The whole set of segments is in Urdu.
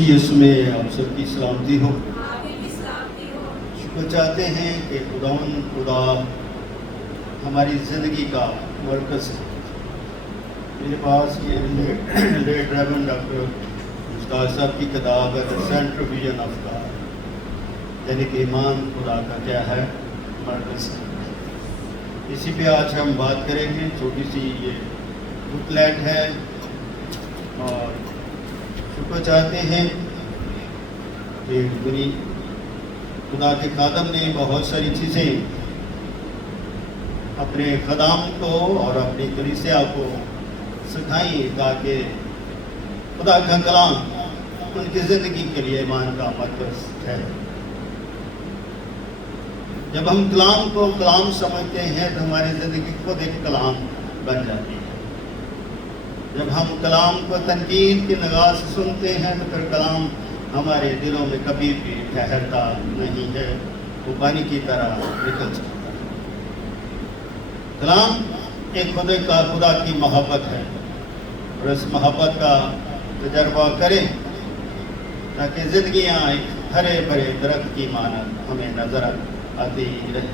مسیح یسوع میں آپ سب کی سلامتی ہو۔ شکر چاہتے ہیں کہ خدا ہماری زندگی کا مرکز ہے۔ میرے پاس یہ لیٹ ریورنڈ ڈاکٹر مشتاق صاحب کی کتاب ہے دا سینٹر ویژن آف گاڈ، یعنی کہ ایمان خدا کا کیا ہے، مرکز ہے۔ اسی پہ آج ہم بات کریں گے۔ چھوٹی سی یہ بکلیٹ ہے، اور شکر چاہتے ہیں کہ خدا کے خادم نے بہت ساری چیزیں اپنے خدام کو اور اپنی کلیسیا کو سکھائیں تاکہ خدا کا کلام ان کی زندگی کے لیے ایمان کا مرکز ہے۔ جب ہم کلام کو کلام سمجھتے ہیں تو ہماری زندگی خود ایک کلام بن جاتی ہے۔ جب ہم کلام کو تنقید کی نگاہ سے سنتے ہیں تو پھر کلام ہمارے دلوں میں کبھی بھی ٹھہرتا نہیں ہے، وہ پانی کی طرح نکل سکتا ہے۔ کلام ایک خدا کی محبت ہے، اور اس محبت کا تجربہ کریں تاکہ زندگیاں ایک ہرے بھرے درخت کی مانند ہمیں نظر آتی رہے۔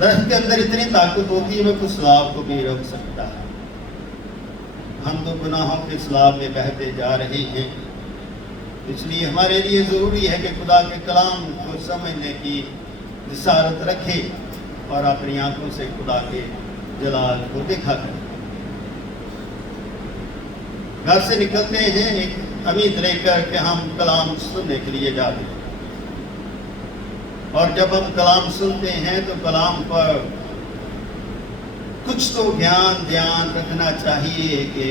درخت کے اندر اتنی طاقت ہوتی ہے وہ کچھ سیلاب کو بھی روک سکتا ہے۔ ہم تو گناہوں کے سیلاب میں بہتے جا رہے ہیں، اس لیے ہمارے لیے ضروری ہے کہ خدا کے کلام کو سمجھنے کی جسارت رکھے اور اپنی آنکھوں سے خدا کے جلال کو دیکھا کرے۔ گھر سے نکلتے ہیں ایک امید لے کر کہ ہم کلام سننے کے لیے جاتے ہیں، اور جب ہم کلام سنتے ہیں تو کلام پر کچھ تو دھیان رکھنا چاہیے کہ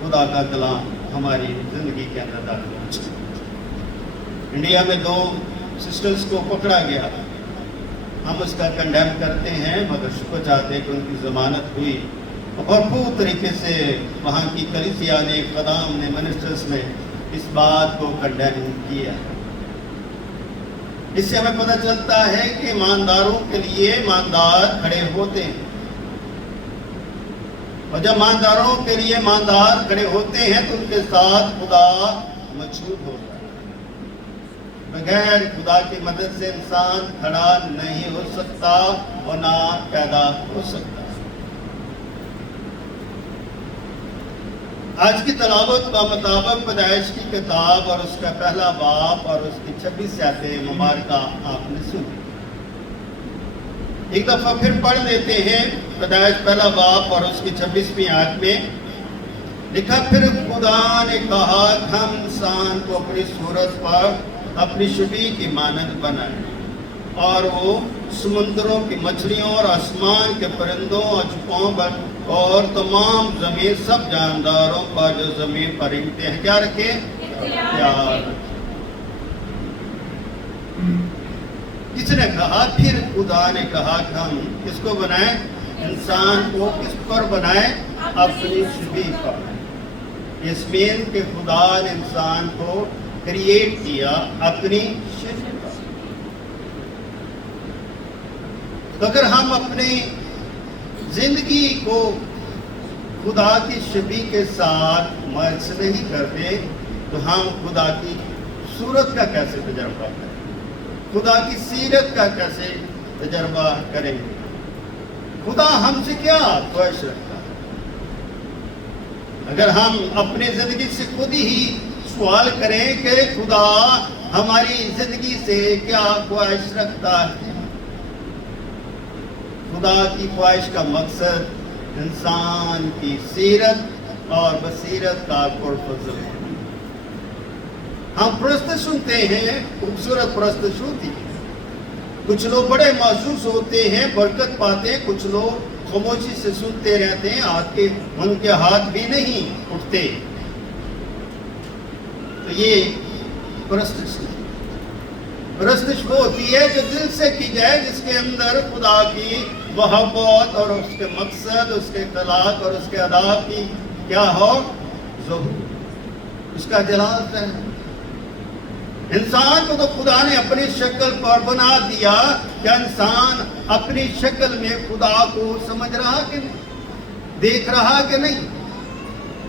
خدا کا کلام ہماری زندگی کے اندر داخل ہو جائے۔ انڈیا میں 2 سسٹرز کو پکڑا گیا، ہم اس کا کنڈیم کرتے ہیں، مگر شکر چاہتے ہیں کہ ان کی ضمانت ہوئی، اور بھرپور طریقے سے وہاں کی کلیسیا نے، خدام نے، منسٹرز نے اس بات کو کنڈیم کیا۔ اس سے ہمیں پتہ چلتا ہے کہ ایمانداروں کے لیے ایماندار کھڑے ہوتے ہیں، اور جب ایمانداروں کے لیے ایماندار کھڑے ہوتے ہیں تو ان کے ساتھ خدا موجود ہوتا ہے۔ بغیر خدا کی مدد سے انسان کھڑا نہیں ہو سکتا اور نہ پیدا ہو سکتا۔ آج کی تلاوت کا مطابق پیدائش کی کتاب اور اس کا پہلا باب اور اس کی 26 آیتیں مبارکہ آپ نے سنی۔ ایک دفعہ پھر پڑھ لیتے ہیں۔ پیدائش پہلا باب اور اس کی 26ویں آیت میں لکھا، پھر خدا نے کہا ہم انسان کو اپنی صورت پر اپنی شبیہ کی مانند بنائیں، اور وہ سمندروں کی مچھلیوں اور آسمان کے پرندوں اور تمام زمین سب جانداروں پر جو زمین پر رہتے ہیں کیا رکھیں؟ اختیار۔ کس نے کہا؟ پھر خدا نے کہا کہ ہم کس کو بنائیں؟ انسان کو کس پر بنائیں؟ اپنی شبیہ پر۔ اس مین کہ خدا نے انسان کو کریٹ کیا اپنی شبیہ پر۔ تو اگر ہم اپنی زندگی کو خدا کی شبیہ کے ساتھ مرچ نہیں کرتے تو ہم خدا کی صورت کا کیسے تجربہ کریں، خدا کی سیرت کا کیسے تجربہ کریں گے؟ خدا ہم سے کیا خواہش رکھتا ہے؟ اگر ہم اپنی زندگی سے خود ہی سوال کریں کہ خدا ہماری زندگی سے کیا خواہش رکھتا ہے؟ خدا کی خواہش کا مقصد انسان کی سیرت اور بصیرت کا پرفضل ہے۔ ہم پرستش سنتے ہیں، خوبصورت پرستش ہوتی ہے، کچھ لوگ بڑے محسوس ہوتے ہیں، برکت پاتے ہیں، کچھ لوگ خاموشی سے سنتے رہتے ہیں، ان کے ہاتھ بھی نہیں اٹھتے۔ تو یہ پرستش نہیں۔ پرستش وہ ہوتی ہے جو دل سے کی جائے، جس کے اندر خدا کی محبت اور اس کے مقصد، اس کے اخلاق اور اس کے آداب کی کیا ہو؟ ظہور، اس کا جلال ہے۔ انسان کو تو خدا نے اپنی شکل پر بنا دیا، کیا انسان اپنی شکل میں خدا کو سمجھ رہا کہ نہیں، دیکھ رہا کہ نہیں؟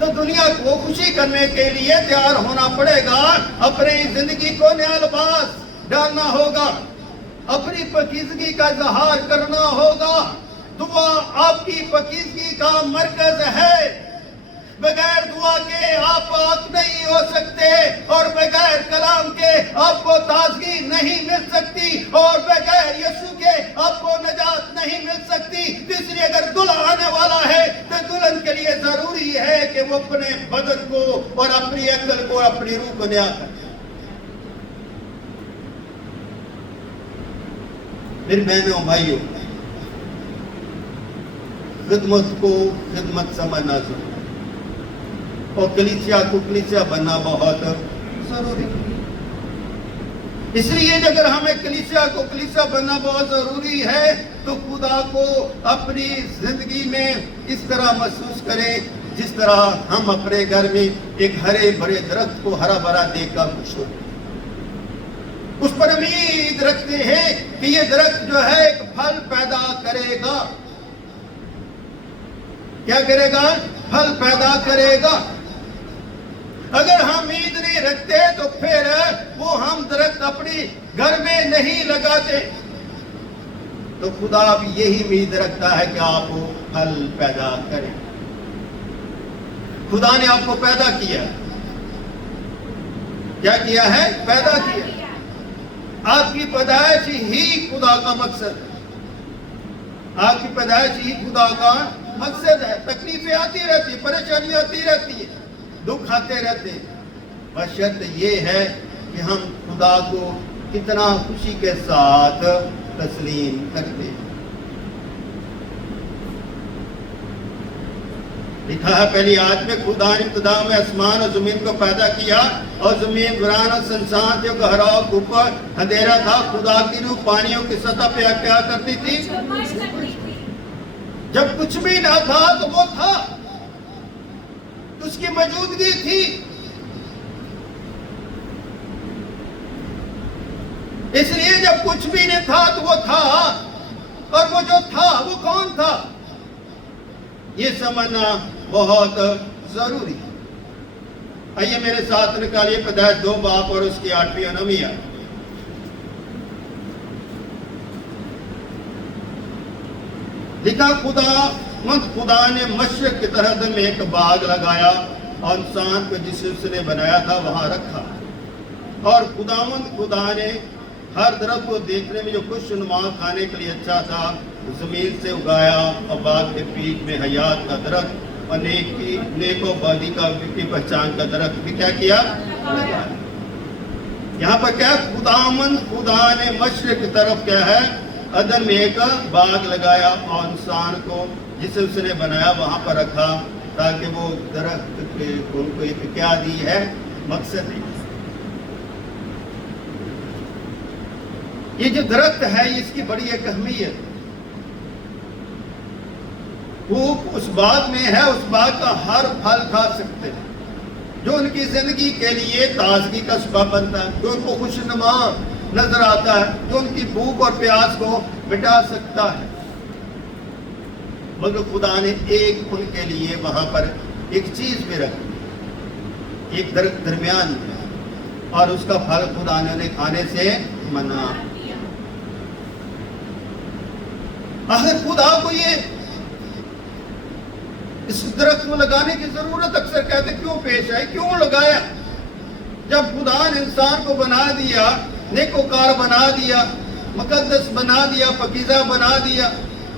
تو دنیا کو خوشی کرنے کے لیے تیار ہونا پڑے گا، اپنی زندگی کو نیا لباس ڈالنا ہوگا، اپنی پاکیزگی کا اظہار کرنا ہوگا۔ دعا آپ کی پاکیزگی کا مرکز ہے، بغیر دعا کے آپ پاک نہیں ہو سکتے، اور بغیر کلام کے آپ کو تازگی نہیں مل سکتی، اور بغیر یسوع کے آپ کو نجات نہیں مل سکتی۔ اس لیے اگر دلہا آنے والا ہے تو دلہن کے لیے ضروری ہے کہ وہ اپنے بدن کو اور اپنی عقل کو، اپنی روح کو نیا کرے۔ میری بہنوں بھائیوں، خدمت کو خدمت سمجھنا ضروری، اور کلیسیا کو کلیسیا بننا بہت ضروری۔ اس لیے اگر ہمیں کلیسیا کو کلیسیا بننا بہت ضروری ہے تو خدا کو اپنی زندگی میں اس طرح محسوس کریں جس طرح ہم اپنے گھر میں ایک ہرے بھرے درخت کو ہرا بھرا دیکھ کر خوش ہوتے ہیں، اس پر امید رکھتے ہیں کہ یہ درخت جو ہے ایک پھل پیدا کرے گا۔ کیا کرے گا؟ پھل پیدا کرے گا۔ اگر ہم امید نہیں رکھتے تو پھر وہ ہم درخت اپنی گھر میں نہیں لگاتے۔ تو خدا بھی یہی امید رکھتا ہے کہ آپ پھل پیدا کریں۔ خدا نے آپ کو پیدا کیا، کیا کیا ہے؟ پیدا کیا۔ آپ کی پیدائش ہی خدا کا مقصد ہے، آپ کی پیدائش ہی خدا کا مقصد ہے۔ تکلیفیں آتی رہتی ہیں، پریشانیاں آتی رہتی ہیں، دکھ آتے رہتے ہیں، بس شرط یہ ہے کہ ہم خدا کو کتنا خوشی کے ساتھ تسلیم کرتے ہیں۔ لکھا ہے پہلی آیت میں، خدا نے ابتدا میں آسمان اور زمین کو پیدا کیا، اور زمین ویران اور سنسان تھی، گہراؤں کے اوپر اندھیرا تھا۔ خدا کی روح پانیوں کی سطح پہ کیا کرتی تھی؟ جب کچھ بھی نہ تھا تو وہ تھا، اس کی موجودگی تھی۔ اس لیے جب کچھ بھی نہیں تھا تو وہ تھا، اور وہ جو تھا وہ کون تھا؟ یہ سمجھنا بہت ضروری ہے۔ آئیے میرے ساتھ نکالیے پیدائش 2 باب اور اس کی 8ویں اور 9ویں آیت۔ لکھا، خدا نے مشرق کی طرف میں ایک باغ لگایا اور انسان کو جس اس نے بنایا تھا وہاں رکھا، اور خدا نے ہر درخت کو دیکھنے میں جو خوشنما کھانے کے لیے اچھا تھا زمین سے اگایا، اور باغ کے بیچ میں حیات کا درخت اور نیک و بدی کی پہچان کا درخت بھی کیا کیا؟ یہاں پر کیا خدا نے مشرق کی طرف کیا ہے؟ عدن میں ایک باغ لگایا اور انسان کو جسے اس نے بنایا وہاں پر رکھا، تاکہ وہ درخت ان کو ایک کیا دی ہے؟ مقصد ہے۔ یہ جو درخت ہے اس کی بڑی ایک اہمیت، وہ اس باغ میں ہے، اس باغ کا ہر پھل کھا سکتے ہیں جو ان کی زندگی کے لیے تازگی کا سبب بنتا ہے، جو ان کو خوشنما نظر آتا ہے، جو ان کی بھوک اور پیاس کو مٹا سکتا ہے۔ مگر خدا نے ایک ان کے لیے وہاں پر ایک چیز بھی رکھی، ایک درخت درمیان میں، اور اس کا پھل خدا نے انہیں کھانے سے منع۔ آخر خدا کو یہ اس درخت کو لگانے کی ضرورت اکثر کہتے کیوں پیش آئی، کیوں لگایا؟ جب خدا نے انسان کو بنا دیا، نیکوکار بنا دیا، مقدس بنا دیا، پاکیزہ بنا دیا،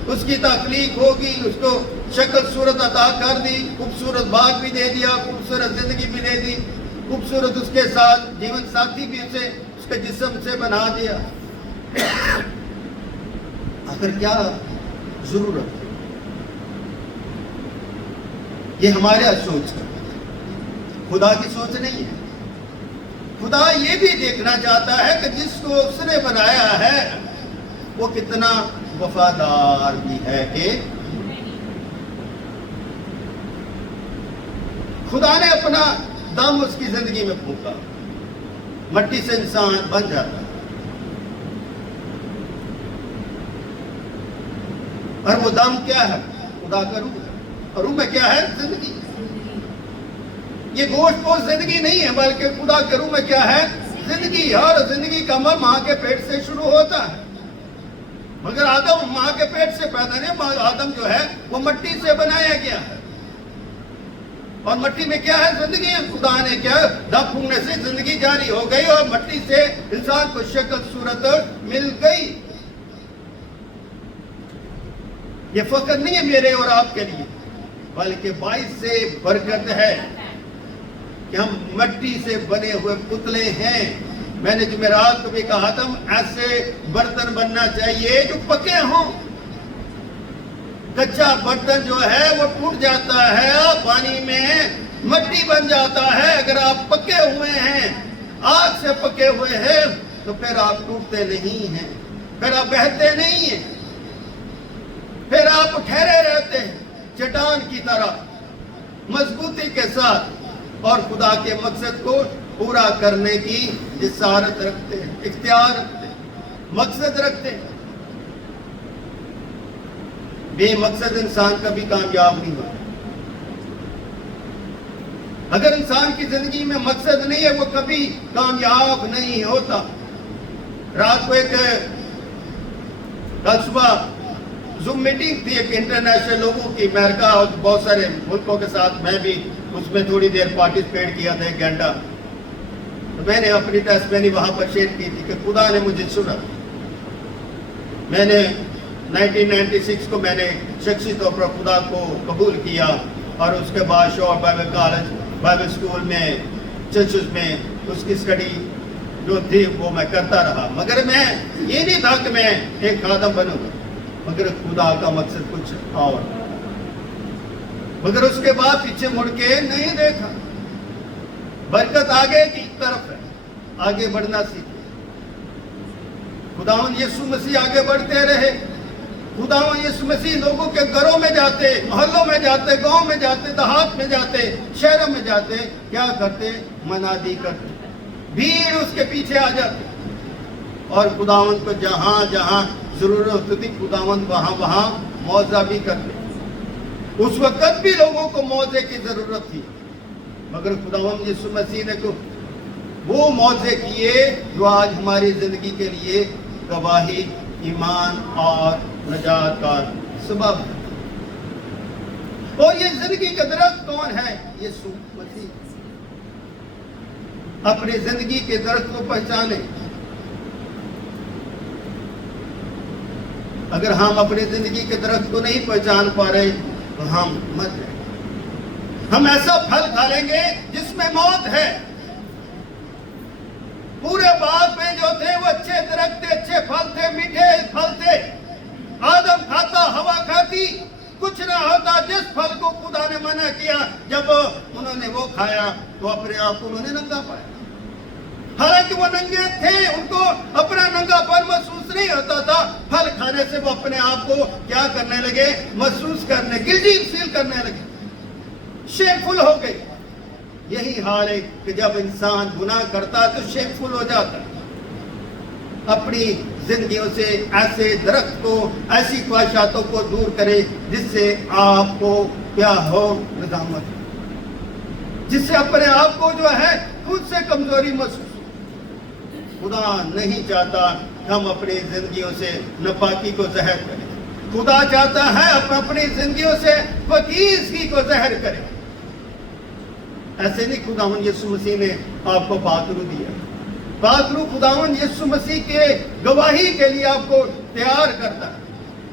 اس کی تخلیق ہوگی، اس کو شکل صورت عطا کر دی، خوبصورت باغ بھی دے دیا، خوبصورت زندگی بھی دے دی، خوبصورت اس کے ساتھ جیون ساتھی بھی اسے اس کے جسم سے بنا دیا، آخر کیا ضرورت ہے؟ یہ ہمارے سوچ ہے، خدا کی سوچ نہیں ہے۔ خدا یہ بھی دیکھنا چاہتا ہے کہ جس کو اس نے بنایا ہے وہ کتنا وفادار بھی ہے کہ خدا نے اپنا دم اس کی زندگی میں پھونکا، مٹی سے انسان بن جاتا ہے، اور وہ دم کیا ہے؟ خدا کا روح ہے، اور روح میں کیا ہے؟ زندگی۔ یہ گوشت پوش زندگی نہیں ہے، بلکہ خدا کے روح میں کیا ہے؟ زندگی. اور زندگی کا عمل ماں کے پیٹ سے شروع ہوتا ہے. مگر آدم ماں کے پیٹ سے پیدا نہیں، آدم جو ہے وہ مٹی سے بنایا گیا ہے، اور مٹی میں کیا ہے؟ زندگی ہے. خدا نے کیا دم پھونکنے سے زندگی جاری ہو گئی، اور مٹی سے انسان کو شکل صورت مل گئی. یہ فخر نہیں ہے میرے اور آپ کے لیے، بلکہ باعث سے برکت ہے کہ ہم مٹی سے بنے ہوئے پتلے ہیں. میں نے جمعرات کو بھی کہا تھا ایسے برتن بننا چاہیے جو پکے ہوں. کچا برتن جو ہے وہ ٹوٹ جاتا ہے پانی میں، مٹی بن جاتا ہے. اگر آپ پکے ہوئے ہیں، آگ سے پکے ہوئے ہیں، تو پھر آپ ٹوٹتے نہیں ہیں، پھر آپ بہتے نہیں ہیں، پھر آپ ٹھہرے رہتے ہیں چٹان کی طرح مضبوطی کے ساتھ، اور خدا کے مقصد کو پورا کرنے کی جسارت رکھتے ہیں، اختیار رکھتے ہیں، مقصد رکھتے ہیں. بے مقصد انسان کبھی کامیاب نہیں ہوتا. اگر انسان کی زندگی میں مقصد نہیں ہے وہ کبھی کامیاب نہیں ہوتا. رات کو کل صبح زوم میٹنگ تھی ایک انٹرنیشنل لوگوں کی، امریکہ اور بہت سارے ملکوں کے ساتھ، میں بھی اس میں تھوڑی دیر پارٹیسپیٹ کیا تھا، 1 گھنٹہ. تو میں نے اپنی ٹیسٹمنی وہاں پر شیئر کی تھی کہ خدا نے مجھے سنا. میں نے 1996 کو میں نے شخصی طور پر خدا کو قبول کیا، اور اس کے بعد شور بائبل کالج، بائبل اسکول میں، چرچز میں اس کی اسٹڈی جو تھی وہ میں کرتا رہا. مگر میں یہ نہیں تھا کہ میں ایک خادم بنوں گا، مگر خدا کا مقصد کچھ اور. مگر اس کے بعد پیچھے مڑ کے نہیں دیکھا. برکت آگے کی طرف ہے، آگے بڑھنا سیکھے. خداوند یسوع مسیح آگے بڑھتے رہے. خداوند یسوع مسیح لوگوں کے گھروں میں جاتے، محلوں میں جاتے، گاؤں میں جاتے، دیہات میں جاتے، شہروں میں جاتے. کیا کرتے؟ منادی کرتے، بھیڑ اس کے پیچھے آ جاتے، اور خداوند کو جہاں جہاں ضرورت ہوتی تھی خداوند وہاں وہاں معاوضہ بھی کرتے. اس وقت بھی لوگوں کو معاوضے کی ضرورت تھی، مگر خداوند یسوع مسیح نے تو وہ معاوضے کیے جو آج ہماری زندگی کے لیے گواہی، ایمان اور نجات کا سبب ہے. اور یہ زندگی کا درخت کون ہے؟ یسوع مسیح. اپنی زندگی کے درخت کو پہچانے. اگر ہم اپنی زندگی کے درخت کو نہیں پہچان پا رہے تو ہم مر جائیں. ہم ایسا پھل کھا لیں گے جس میں موت ہے. پورے باغ میں جو تھے وہ اچھے درخت تھے، اچھے پھل تھے، میٹھے پھل تھے. آدم کھاتا، ہوا کھاتی، کچھ نہ ہوتا. جس پھل کو خدا نے منع کیا، جب انہوں نے وہ کھایا تو اپنے آپ کو انہوں نے ننگا پایا. حالانکہ وہ ننگے تھے، ان کو اپنا ننگا پر محسوس نہیں ہوتا تھا. پھل کھانے سے وہ اپنے آپ کو کیا کرنے لگے؟ محسوس کرنے، گلٹی فیل کرنے لگے، شیم فل ہو گئی. یہی حال ہے کہ جب انسان گناہ کرتا ہے تو شیم فل ہو جاتا ہے. اپنی زندگیوں سے ایسے درخت کو، ایسی خواہشاتوں کو دور کرے جس سے آپ کو کیا ہو؟ ندامت، جس سے اپنے آپ کو جو ہے خود سے کمزوری محسوس. خدا نہیں چاہتا کہ ہم اپنی زندگیوں سے ناپاکی کو زہر کریں. خدا چاہتا ہے ہم اپنی زندگیوں سے پاکیزگی کو زہر کریں. ایسے نہیں خداوند یسوع مسیح نے آپ کو پاک روح دیا. پاک روح خداوند یسوع مسیح کے گواہی کے لیے آپ کو تیار کرتا ہے،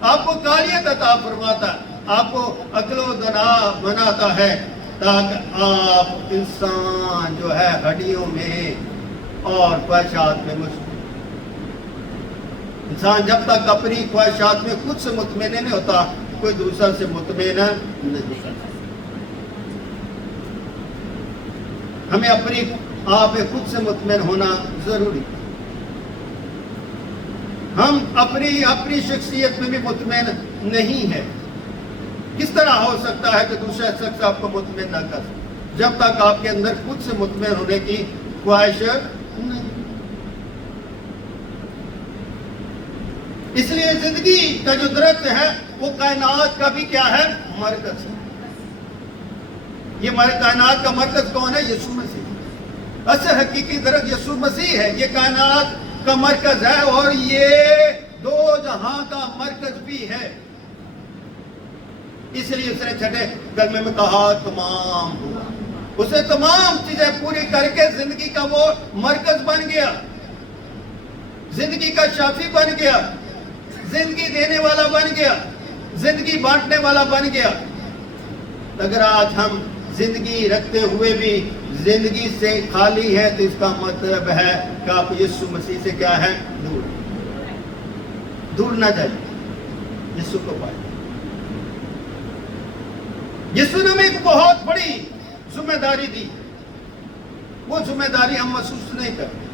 آپ کو قابلیت عطا فرماتا ہے، آپ کو عقل و دانا بناتا ہے، تاکہ آپ انسان جو ہے ہڈیوں میں اور خواہشات میں مشغول. انسان جب تک اپنی خواہشات میں خود سے مطمئن نہیں ہوتا، کوئی دوسرا سے مطمئن نہیں ہوتا. ہمیں اپنی آپ خود سے مطمئن ہونا ضروری. ہم اپنی شخصیت میں بھی مطمئن نہیں ہے. کس طرح ہو سکتا ہے کہ دوسرا شخص آپ کو مطمئن نہ کر سکے جب تک آپ کے اندر خود سے مطمئن ہونے کی خواہش نہیں. اس لیے زندگی کا جو درخت ہے وہ کائنات کا بھی کیا ہے؟ مرکز ہے. یہ ہمارے کائنات کا مرکز کون ہے؟ یسوع مسیح۔ اصل حقیقی درخت یسوع مسیح ہے، یہ کائنات کا مرکز ہے اور یہ دو جہاں کا مرکز بھی ہے۔ اس لیے اس نے چھٹے کلمے میں کہا تمام ہوا۔ اس نے تمام چیزیں پوری کر کے زندگی کا وہ مرکز بن گیا، زندگی کا شافی بن گیا، زندگی دینے والا بن گیا، زندگی بانٹنے والا بن گیا۔ اگر آج ہم زندگی رکھتے ہوئے بھی زندگی سے خالی ہے تو اس کا مطلب ہے کہ آپ یسوع مسیح سے کیا ہے؟ دور نہ جائیے، یسوع کو پائے۔ یسوع نے ہمیں ایک بہت بڑی ذمہ داری دی، وہ ذمہ داری ہم محسوس نہیں کرتے۔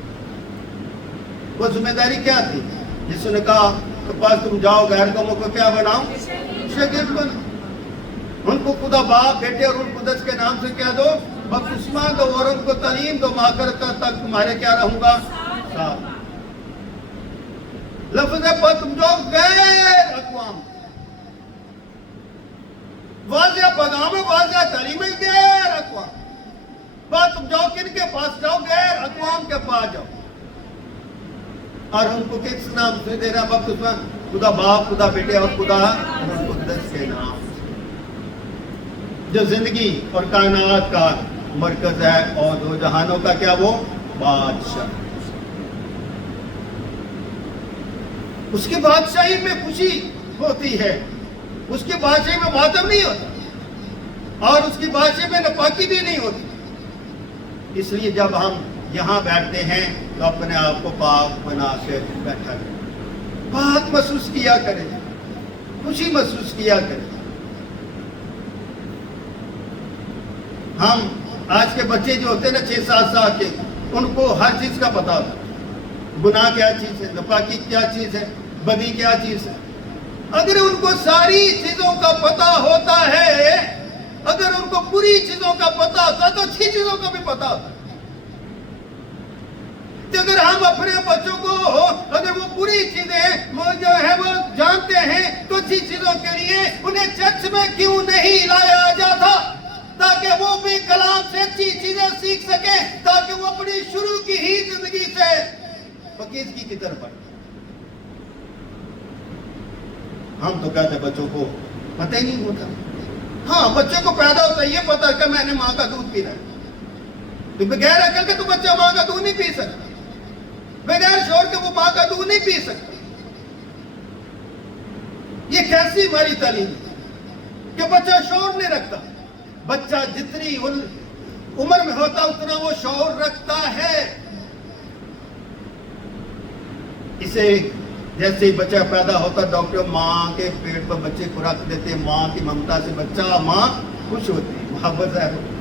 وہ ذمہ داری کیا تھی؟ یسوع نے کہا کہ پاس تم جاؤ غیر قوموں کو کیا بناؤ؟ شاگرد بناؤ۔ ان کو خدا باپ بیٹے اور روح القدس کے نام سے کیا دو؟ بپتسمہ دو اور ان کو تعلیم دو، مغفرت تک تمہارے کیا رہوں گا؟ ساتھ۔ لفظ ہے پر تم جاؤ غیر اقوام، واضح پیغام ہے، واضح تعلیم ہے، غیر اقوام۔ بات تم جاؤ کن کے پاس جاؤ؟ غیر اقوام کے پاس جاؤ۔ اور ان کو کس نام سے دے رہا بپتسمہ؟ خدا باپ، خدا بیٹے اور خدا روح القدس کے نام، جو زندگی اور کائنات کا مرکز ہے اور دو جہانوں کا کیا وہ بادشاہ۔ اس کی بادشاہی میں خوشی ہوتی ہے، اس کی بادشاہی میں ماتم نہیں ہوتا اور اس کی بادشاہی میں ناپاکی بھی نہیں ہوتی۔ اس لیے جب ہم یہاں بیٹھتے ہیں تو اپنے آپ کو پاک بنا کے بیٹھا کریں، پاک محسوس کیا کریں، خوشی محسوس کیا کریں۔ ہم آج کے بچے جو ہوتے ہیں نا 6-7 سال کے، ان کو ہر چیز کا پتا ہوتا ہے، گناہ کیا چیز ہے، ناپاکی کیا چیز ہے، بدی کیا چیز ہے۔ اگر ان کو ساری چیزوں کا پتا ہوتا ہے، اگر ان کو بری چیزوں کا پتا ہوتا تو اچھی چیزوں کا بھی پتا ہوتا۔ اگر ہم اپنے بچوں کو اگر وہ بری چیزیں وہ جو ہے وہ جانتے ہیں تو اچھی چیزوں کے لیے انہیں چرچ میں کیوں نہیں لایا جاتا، تاکہ وہ بھی کلام سے اچھی چیزیں سیکھ سکیں، تاکہ وہ اپنی شروع کی ہی زندگی سے پاکیزگی کی طرف بڑھیں۔ ہم تو کہتے بچوں کو پتہ ہی نہیں ہوتا۔ ہاں بچے کو پیدا ہوتا ہے یہ پتا کہ میں نے ماں کا دودھ پینا ہے، تو بغیر عقل کے تو بچہ ماں کا دودھ نہیں پی سکتا، بغیر شعور کے وہ ماں کا دودھ نہیں پی سکتا۔ یہ کیسی ہماری تعلیم ہے کہ بچہ شعور نہیں رکھتا؟ بچہ جتنی عمر میں ہوتا اتنا وہ شعور رکھتا ہے۔ اسے جیسے ہی بچہ پیدا ہوتا ڈاکٹر ماں کے پیٹ پر بچے کو رکھ دیتے، ماں کی ممتا سے بچہ ماں خوش ہوتی، محبت ظاہر ہوتی۔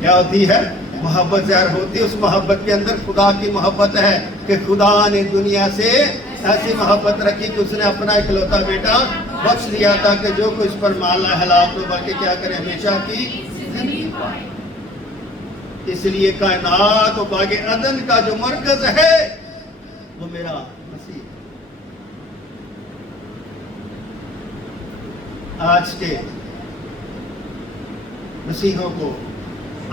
کیا ہوتی ہے؟ محبت ظاہر ہوتی۔ اس محبت کے اندر خدا کی محبت ہے کہ خدا نے دنیا سے ایسی محبت رکھی کہ اس نے اپنا اکلوتا بیٹا بخش دیا تھا کہ جو کوئی اس پر مالا ہلاک ہو بلکہ کیا کرے ہمیشہ کی زندگی پائے۔ اس لیے کائنات و باغ عدن کا جو مرکز ہے وہ میرا مسیح۔ آج کے مسیحوں کو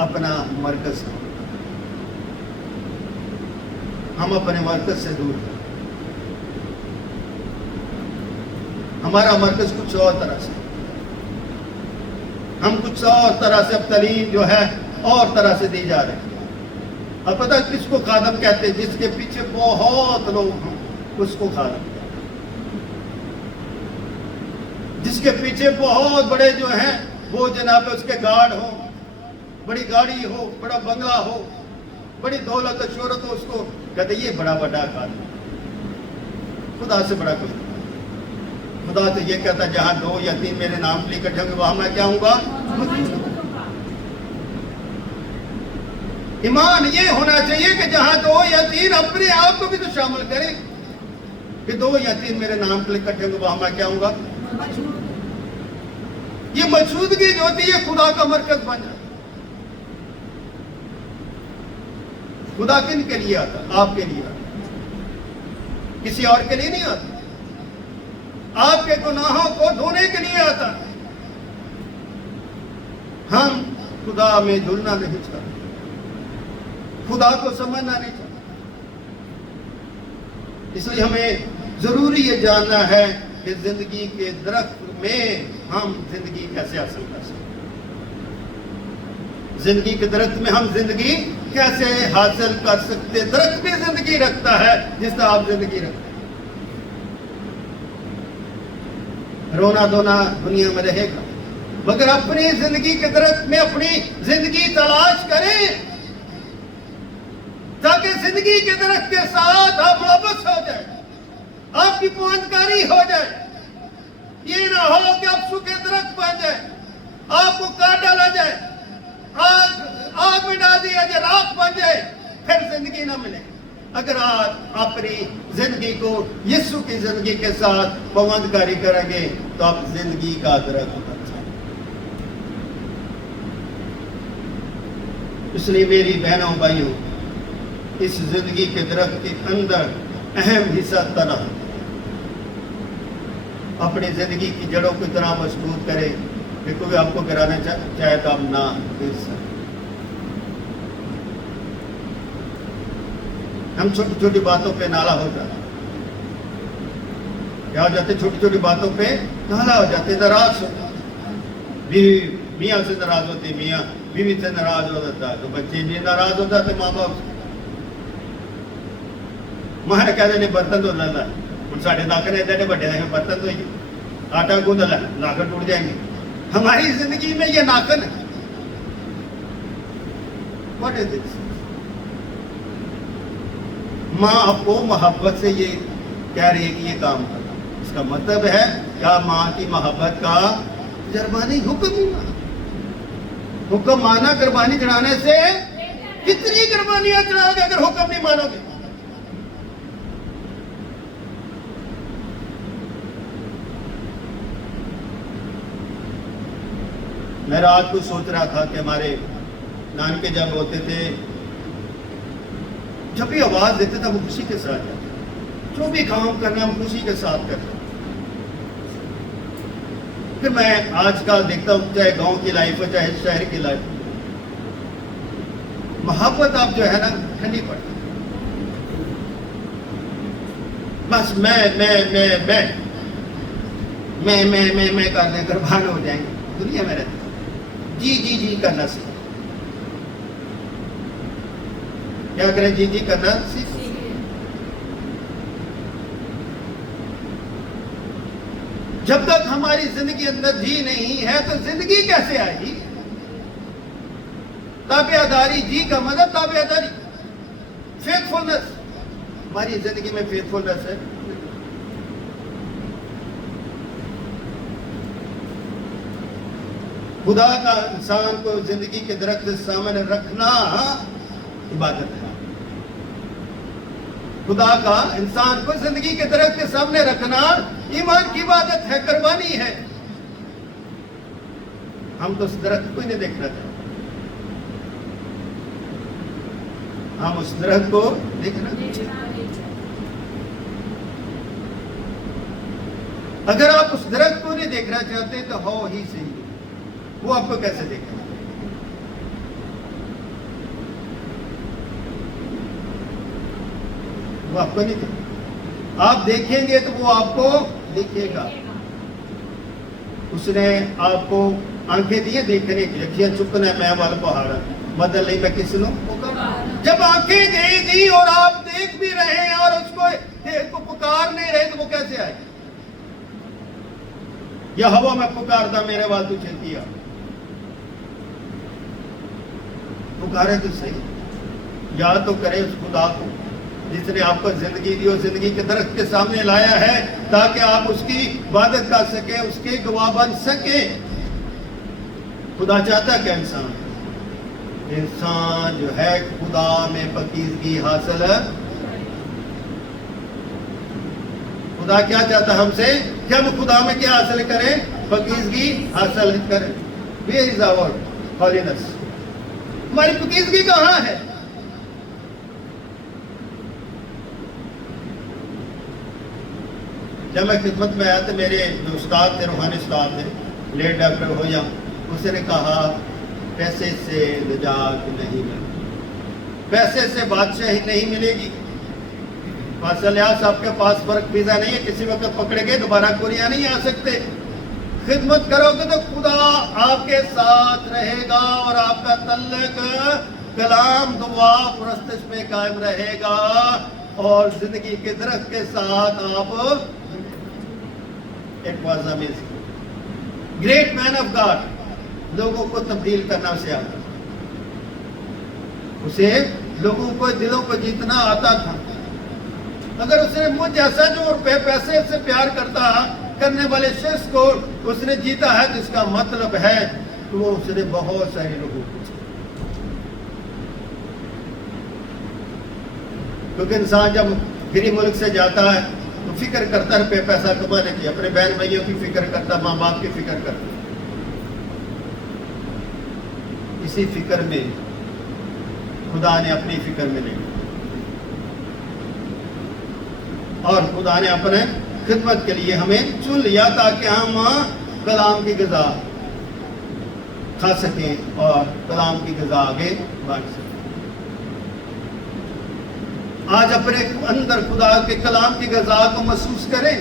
اپنا مرکز ہے، ہم اپنے مرکز سے دور ہیں۔ ہمارا مرکز کچھ اور طرح سے، ہم کچھ اور طرح سے اب تعلیم جو ہے اور طرح سے دی جا رہی ہے۔ اب پتہ کس کو خادم کہتے ہیں؟ جس کے پیچھے بہت لوگ ہوں اس کو خادم کہتے ہیں۔ جس کے پیچھے بہت بڑے جو ہیں وہ جناب اس کے گارڈ ہوں، بڑی گاڑی ہو، بڑا بنگلہ ہو، بڑی دولت و شہرت ہو، اس کو کہتے ہیں یہ بڑا بڑا خادم۔ خدا سے بڑا کوئی نہیں۔ خدا تو یہ کہتا ہے جہاں 2 یا 3 میرے نام لے کر جاؤں گے وہاں میں کیا ہوں گا؟ ایمان یہ ہونا چاہیے کہ جہاں 2 یا 3 اپنے آپ کو بھی تو شامل کریں کہ 2 یا 3 میرے نام لے کر جاؤں گے وہاں میں کیا ہوں گا؟ یہ موجودگی جو ہوتی ہے خدا کا مرکز بن جاتا ہے۔ خدا کن کے لیے آتا؟ آپ کے لیے آتا، کسی اور کے لیے نہیں آتا۔ آپ کے گناہوں کو دھونے کے لیے آتا، ہم خدا میں دھلنا نہیں چاہتے، خدا کو سمجھنا نہیں چاہتے. اس لیے ہمیں ضروری یہ جاننا ہے کہ زندگی کے درخت میں ہم زندگی کیسے حاصل کر سکتے ہیں. زندگی کے درخت میں ہم زندگی کیسے حاصل کر سکتے. درخت بھی زندگی رکھتا ہے جس طرح آپ زندگی رکھتے ہیں. رونا دھونا دنیا میں رہے گا، مگر اپنی زندگی کے درخت میں اپنی زندگی تلاش کریں تاکہ زندگی کے درخت کے ساتھ آپ ملوث ہو جائیں، آپ کی پوانکاری ہو جائے. یہ نہ ہو کہ آپ سوکھے درخت بن جائے، آپ کو کاٹ ڈالا جائے، آگ میں ڈال دیا جائے، راکھ بن جائے، پھر زندگی نہ ملے. اگر آپ اپنی زندگی کو یسوع کی زندگی کے ساتھ پوانکاری کریں گے تو آپ زندگی کا درخت بن جائیں. اس لیے میری بہنوں بھائیوں، اس زندگی کے درخت کے اندر اہم حصہ تنا. اپنی زندگی کی جڑوں کو اتنا مضبوط کرے کہ کوئی آپ کو گرانا چاہے تو آپ نہ گر سکیں. ہم چھوٹی چھوٹی باتوں پہ نالا ہو جاتے، کیا ہو جاتے؟ چھوٹی چھوٹی باتوں پہ نالا ہو جاتے، ناراض ہو جاتے. بیوی میاں سے ناراض ہوتی، میاں بیوی سے ناراض ہو جاتا ہے، تو بچے بھی ناراض ہو جاتے ماں باپ سے. ماں نے کہہ دینے برتن دھو لا ہے، ہوں ساڑھے ناکن ادھر بڑے ہیں برتن دھوئیے، آٹا گوندھ لا، ناکن ٹوٹ جائیں گے. ہماری زندگی میں یہ ناکن ہے. What is this? ماں آپ کو محبت سے یہ کہہ رہی ہے کہ یہ کام کرنا. اس کا مطلب ہے کیا ماں کی محبت کا قربانی حکم ہی مانا. حکم مانا قربانی چڑھانے سے کتنی قربانیاں چڑھاؤ گے اگر حکم نہیں مانو گے. میں رات کو سوچ رہا تھا کہ ہمارے نانکے جب ہوتے تھے، جب بھی آواز دیتے تھے وہ خوشی کے ساتھ جاتے، جو بھی کام کرنا ہم خوشی کے ساتھ کرتے. پھر میں آج کل دیکھتا ہوں چاہے گاؤں کی لائف ہو چاہے شہر کی لائف ہو، محبت اب جو ہے نا ٹھنڈی پڑتی. بس میں کرنے قربان ہو جائیں گے. دنیا میں رہتے جی کرنا سیکھ. کیا کریں؟ جی کرنا سیکھ. جب تک ہماری زندگی اندر جی نہیں ہے تو زندگی کیسے آئے گی؟ تابعداری، جی کا مطلب تابعداری، فیتھفلنس. ہماری زندگی میں فیتھفلنس ہے. خدا کا انسان کو زندگی کے درخت کے سامنے رکھنا عبادت ہے. خدا کا انسان کو زندگی کے درخت کے سامنے رکھنا ایمان کی عبادت ہے، قربانی ہے. ہم تو اس درخت کو ہی نہیں دیکھنا چاہتے، ہم اس درخت کو دیکھنا چاہتے. اگر آپ اس درخت کو نہیں دیکھنا چاہتے تو ہو ہی صحیح، وہ آپ کو کیسے دیکھیں؟ وہ آپ کو نہیں دیکھیں. آپ دیکھیں گے تو وہ آپ کو دیکھے گا. اس نے آپ کو آنکھیں دی دیکھنے کی، اکھیاں چکنا ہے میں والا پہاڑا بدل نہیں میں کس لوں. جب آنکھیں دے دی اور آپ دیکھ بھی رہے ہیں اور اس کو پکار نہیں رہے تو وہ کیسے آئے؟ یا ہوا میں پکارتا میرے وال تو چلتی آ، پکارے تو صحیح. یاد تو کرے اس خدا کو جس نے آپ کو زندگی دی اور زندگی کے درخت کے سامنے لایا ہے تاکہ آپ اس کی عبادت کر سکیں، اس کے گواہ بن سکیں. خدا چاہتا ہے کہ انسان جو ہے خدا میں پاکیزگی حاصل ہے. خدا کیا چاہتا ہے ہم سے کہ ہم خدا میں کیا حاصل کریں؟ پاکیزگی حاصل کریں. Where is our holiness? ہماری پاکیزگی کہاں ہے؟ جب میں خدمت میں آیا تو میرے جو استاد تھے، روحانی استاد تھے، لیٹ ڈاکٹر ہو یا، اس نے کہا پیسے سے نجات نہیں ملتی، پیسے سے بادشاہی نہیں ملے گی۔ فاصلیات آپ کے پاس فرق ویزا نہیں ہے، کسی وقت پکڑے گئے دوبارہ کوریا نہیں آ سکتے۔ خدمت کرو گے تو خدا آپ کے ساتھ رہے گا اور آپ کا تعلق کلام دعا پرستش میں قائم رہے گا، اور زندگی کے درخت کے ساتھ آپ it was amazing. Great man of God لوگوں کو تبدیل کرنا اسے آتا، اسے لوگوں کو دلوں کو جیتنا آتا تھا۔ اگر اس نے مجھ جیسا جو پیسے سے پیار کرنے والے شخص کو اس نے جیتا ہے تو اس کا مطلب ہے کہ وہ اس نے بہت سارے لوگوں کو جیتا۔ کیونکہ انسان جب فری ملک سے جاتا ہے تو فکر کرتا ہے پیسہ کمانے کی، اپنے بہن بھائیوں کی فکر کرتا، ماں باپ کی فکر کرتا۔ اسی فکر میں خدا نے اپنی فکر میں نہیں، اور خدا نے اپنے خدمت کے لیے ہمیں چن لیا تاکہ ہم کلام کی غذا کھا سکیں اور کلام کی غذا آگے بڑھ سکیں۔ آج اپنے اندر خدا کے کلام کی غذا کو محسوس کریں۔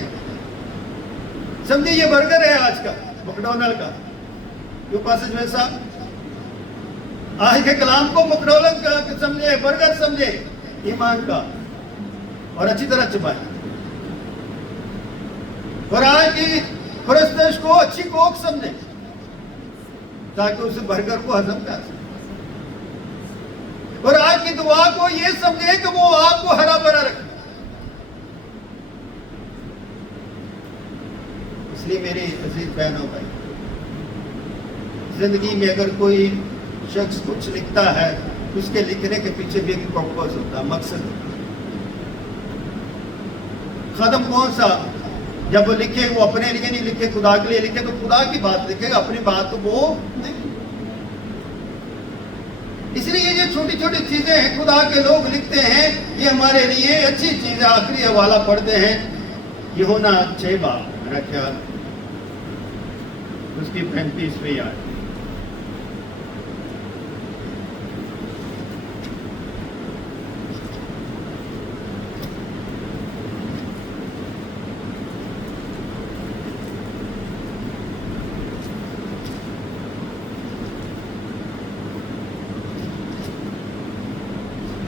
سمجھے یہ برگر ہے آج کا میکڈونلڈ کا، جو پاسج میں صاحب آج کے کلام کو میکڈونلڈ کا سمجھے، برگر سمجھے ایمان کا، اور اچھی طرح چبائیں، اور آج کی پرستش کو اچھی کوک سمجھیں تاکہ اسے برگر کو ہضم کر سکے، اور آج کی دعا کو یہ سمجھیں کہ وہ آپ کو ہرا بھرا رکھے۔ اس لیے میرے عزیز بہنوں بھائی، زندگی میں اگر کوئی شخص کچھ لکھتا ہے اس کے لکھنے کے پیچھے بھی ایک پرپس ہوتا ہے، مقصد ہوتا ہے۔ ختم کون سا؟ جب وہ لکھے وہ اپنے لیے نہیں لکھے، خدا کے لیے لکھے تو خدا کی بات لکھے گا، اپنی بات تو وہ نہیں۔ اس لیے یہ چھوٹی چھوٹی چیزیں ہیں خدا کے لوگ لکھتے ہیں، یہ ہمارے لیے اچھی چیز ہے۔ آخری حوالہ پڑھتے ہیں یوحنا 6 باب، میرا خیال اس کی 35ویں آیت۔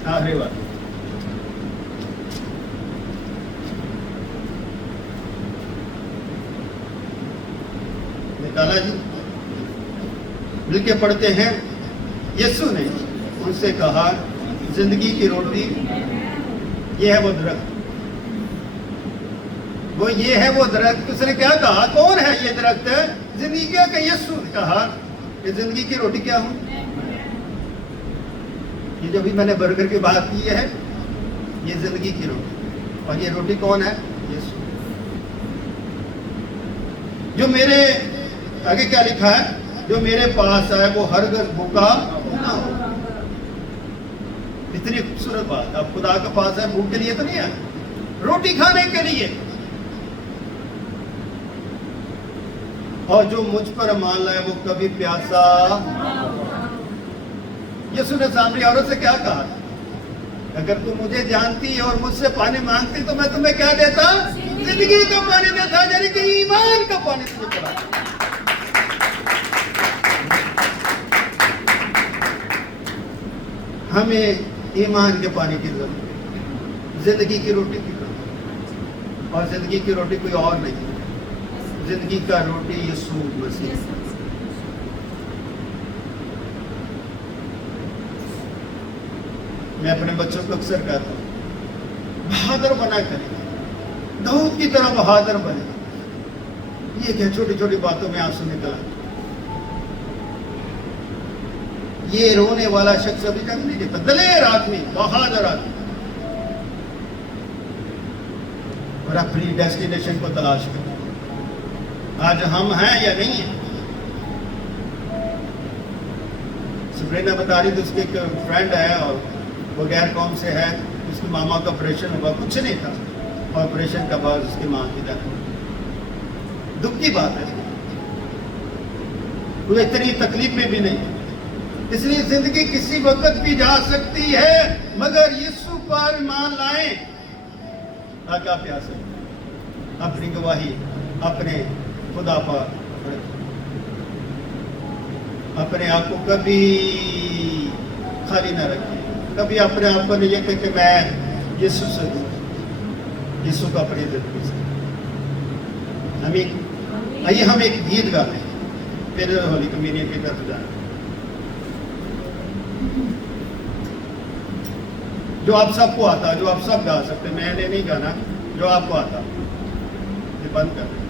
آخری بات نکالا جی، مل کے پڑھتے ہیں۔ یسوع نے ان سے کہا، زندگی کی روٹی یہ ہے وہ درخت، وہ یہ ہے وہ درخت۔ اس نے کیا کہا؟ کون ہے یہ درخت؟ زندگی کا کہ یسوع نے کہا کہ زندگی کی روٹی کیا ہوں؟ یہ جو بھی میں نے برگر کی بات کی ہے، یہ زندگی کی روٹی، اور یہ روٹی کون ہے؟ یسوع۔ جو میرے آگے کیا لکھا ہے؟ جو میرے پاس آئے وہ ہرگز بھوکا نہ ہو۔ اتنی خوبصورت بات۔ اب خدا کے پاس ہے، بھوک کے لیے تو نہیں ہے، روٹی کھانے کے لیے۔ اور جو مجھ پر ایمان لائے وہ کبھی پیاسا۔ یسوع نے سامری عورت سے کیا کہا؟ اگر تم مجھے جانتی اور مجھ سے پانی مانگتی تو میں تمہیں کیا دیتا؟ زندگی کا پانی دیتا، یعنی کہ ایمان کا پانی تمہیں پڑا۔ ہمیں ایمان کے پانی کی ضرورت ہے، زندگی کی روٹی کی ضرورت، اور زندگی کی روٹی کوئی اور نہیں، زندگی کا روٹی یسوع مسیح۔ میں اپنے بچوں کو اکثر کہتا ہوں، بہادر بنا کریں، داؤد کی طرح بہادر بنے۔ یہ کیا چھوٹی چھوٹی باتوں میں آنسو نکلا؟ یہ رونے والا شخص ابھی تک نہیں دیتا، دلیر آدمی، بہادر آدمی، اور اپنی ڈیسٹینیشن کو تلاش کریں۔ آج ہم ہیں یا نہیں ہیں؟ سبرینا بتا رہی تھی اس کی ایک فرینڈ ہے اور وہ غیر قوم سے ہے، اس کی ماما کا آپریشن ہوا، کچھ نہیں تھا، آپریشن کا بعد اس کی ماں کی ڈیتھ ہوئی۔ دکھ کی بات ہے، وہ اتنی تکلیف میں بھی نہیں، اس لیے زندگی کسی وقت بھی جا سکتی ہے، مگر یسوع پر ایمان لائیں تاکہ آپ پیار سکیں، اپنی گواہی اپنے خدا پر اپنے آپ کو کبھی خالی نہ رکھیں، کبھی اپنے آپ کو نہیں یہ کہ میں یسوع سے دوں، یسوع کو اپنی زندگی سے۔ آمین۔ آئیے ہم ایک گیت گاتے ہیں، پھر ہولی کمیونین کی طرف جائیں، جو آپ سب کو آتا، جو آپ سب گا سکتے، میں نے نہیں گانا، جو آپ کو آتا۔ یہ بند کر دیں۔